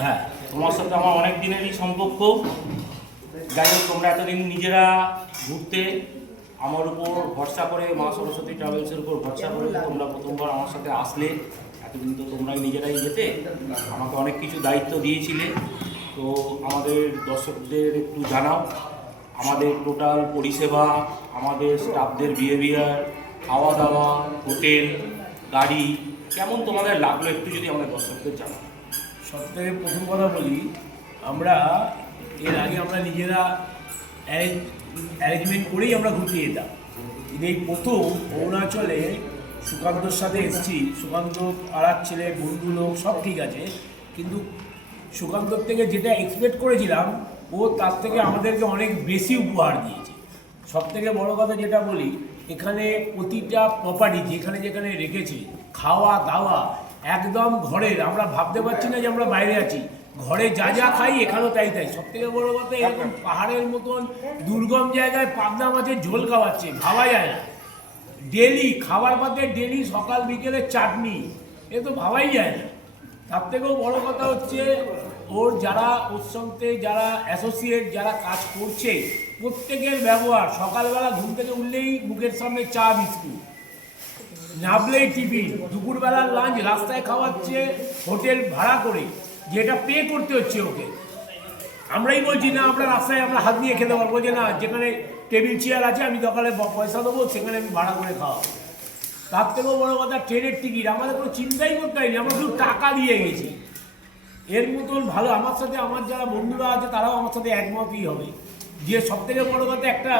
হ্যাঁ, তোমার সাথে আমার অনেক দিনেরই সম্পর্ক। যাই হোক, তোমরা এতদিন নিজেরা ঘুরতে আমার উপর ভরসা করে, মা সরস্বতী ট্রাভেলসের উপর ভরসা করে তোমরা প্রথমবার আমার সাথে আসলে। এতদিন তো তোমরাই নিজেরাই যেতে, আমাকে অনেক কিছু দায়িত্ব দিয়েছিলে। তো আমাদের দর্শকদের একটু জানাও আমাদের টোটাল পরিষেবা, আমাদের স্টাফদের বিহেভিয়ার, খাওয়া দাওয়া, হোটেল, গাড়ি কেমন তোমাদের লাগলো, একটু যদি আমাদের দর্শকদের জানাও। সব থেকে প্রথম কথা বলি, আমরা এর আগে আমরা নিজেরা অ্যারেঞ্জমেন্ট করেই আমরা ঘুরতে যেতাম। কিন্তু এই প্রথম অরুণাচলে সুকান্তর সাথে এসেছি। সুকান্ত আর এক ছেলে, বন্ধু লোক, সব ঠিক আছে, কিন্তু সুকান্তর থেকে যেটা এক্সপেক্ট করেছিলাম ও তার থেকে আমাদেরকে অনেক বেশি উপহার দিয়েছে। সব থেকে বড় কথা যেটা বলি, এখানে প্রতিটা প্রপার্টি যেখানে যেখানে রেখেছে, খাওয়া দাওয়া একদম ঘরের। আমরা ভাবতে পারছি না যে আমরা বাইরে আছি, ঘরে যা যা খাই এখানেও তাই তাই। সব থেকে বড় কথা, এরকম পাহাড়ের মতন দুর্গম জায়গায় পাবদা মাছের ঝোল খাওয়াচ্ছে, ভাবা যায় না। ডেলি খাবার পাতে ডেলি সকাল বিকেলে চাটনি, এ তো ভাবাই যায় না। তার থেকেও বড় কথা হচ্ছে, ওর যারা ওর সঙ্গে যারা অ্যাসোসিয়েট যারা কাজ করছে প্রত্যেকের ব্যবহার। সকালবেলা ঘুম থেকে উঠলেই মুখের সামনে চা বিস্কুট, নাবলেই টিফিন, দুপুরবেলার লাঞ্চ রাস্তায় খাওয়াচ্ছে, হোটেল ভাড়া করে, যেটা পে করতে হচ্ছে ওকে। আমরাই বলছি না আমরা রাস্তায় আমরা হাত দিয়ে খেতে পারবো, যে না যেখানে টেবিল চেয়ার আছে আমি দোকানে পয়সা দেবো, সেখানে আমি ভাড়া করে খাওয়াবো। তার থেকেও বড় কথা, ট্রেনের টিকিট আমাদের কোনো চিন্তাই করতে হয়নি, আমরা শুধু টাকা দিয়ে গেছি। এর মতন ভালো আমার সাথে আমার যারা বন্ধুরা আছে তারাও আমার সাথে একমতই হবে যে সব থেকে বড় কথা, একটা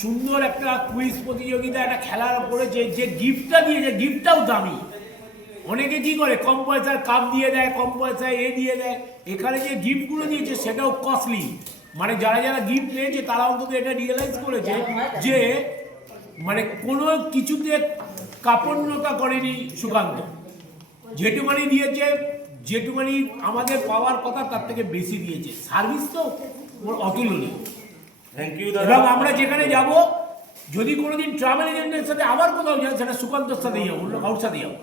সুন্দর একটা কুইজ প্রতিযোগিতা, একটা খেলার করেছে, যে গিফটটা দিয়েছে গিফটটাও দামি। অনেকে কি করে কম পয়সার কাপ দিয়ে দেয়, কম পয়সায় দিয়ে দেয়। এখানে যে গিফটগুলো দিয়েছে সেটাও কস্টলি। মানে যারা যারা গিফট পেয়েছে তারা অন্তত এটা রিয়েলাইজ করেছে যে মানে কোনো কিছুতে কাপড়তা করেনি সুকান্ত। যেটুখানি দিয়েছে, যেটুখানি আমাদের পাওয়ার কথা তার থেকে বেশি দিয়েছে। সার্ভিস তো অতুলনীয়। থ্যাংক ইউ এবং আমরা যেখানে যাব, যদি কোনোদিন ট্রাভেল এজেন্টের সাথে আবার কোথাও যাই, সেটা সুকান্তর সাথেই যাবো, অন্য কারোর সাথে যাবো।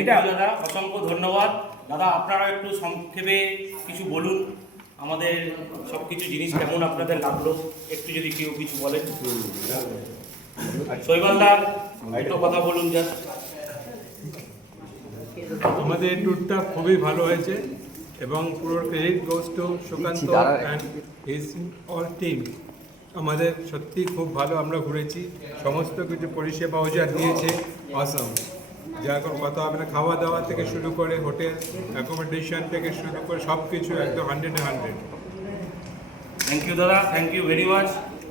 এটা দাদা অসংখ্য ধন্যবাদ। দাদা আপনারা একটু সংক্ষেপে কিছু বলুন, আমাদের সব কিছু জিনিস কেমন আপনাদের লাগলো, একটু যদি কেউ কিছু বলেন। শৈবালদা একটু কথা বলুন। জাস্ট আমাদের ট্যুরটা খুবই ভালো হয়েছে এবং পুরো credit goes to Sukanta and his all team. আমাদের সত্যি খুব ভালো আমরা ঘুরেছি, সমস্ত কিছু পরিষেবাও যা দিয়েছে অসম, যা কোনো কথা হবে না। খাওয়া দাওয়া থেকে শুরু করে হোটেল অ্যাকোমোডেশন থেকে শুরু করে সব কিছু একদম 100-এ 100। থ্যাংক ইউ দাদা, থ্যাংক ইউ ভেরি মাচ।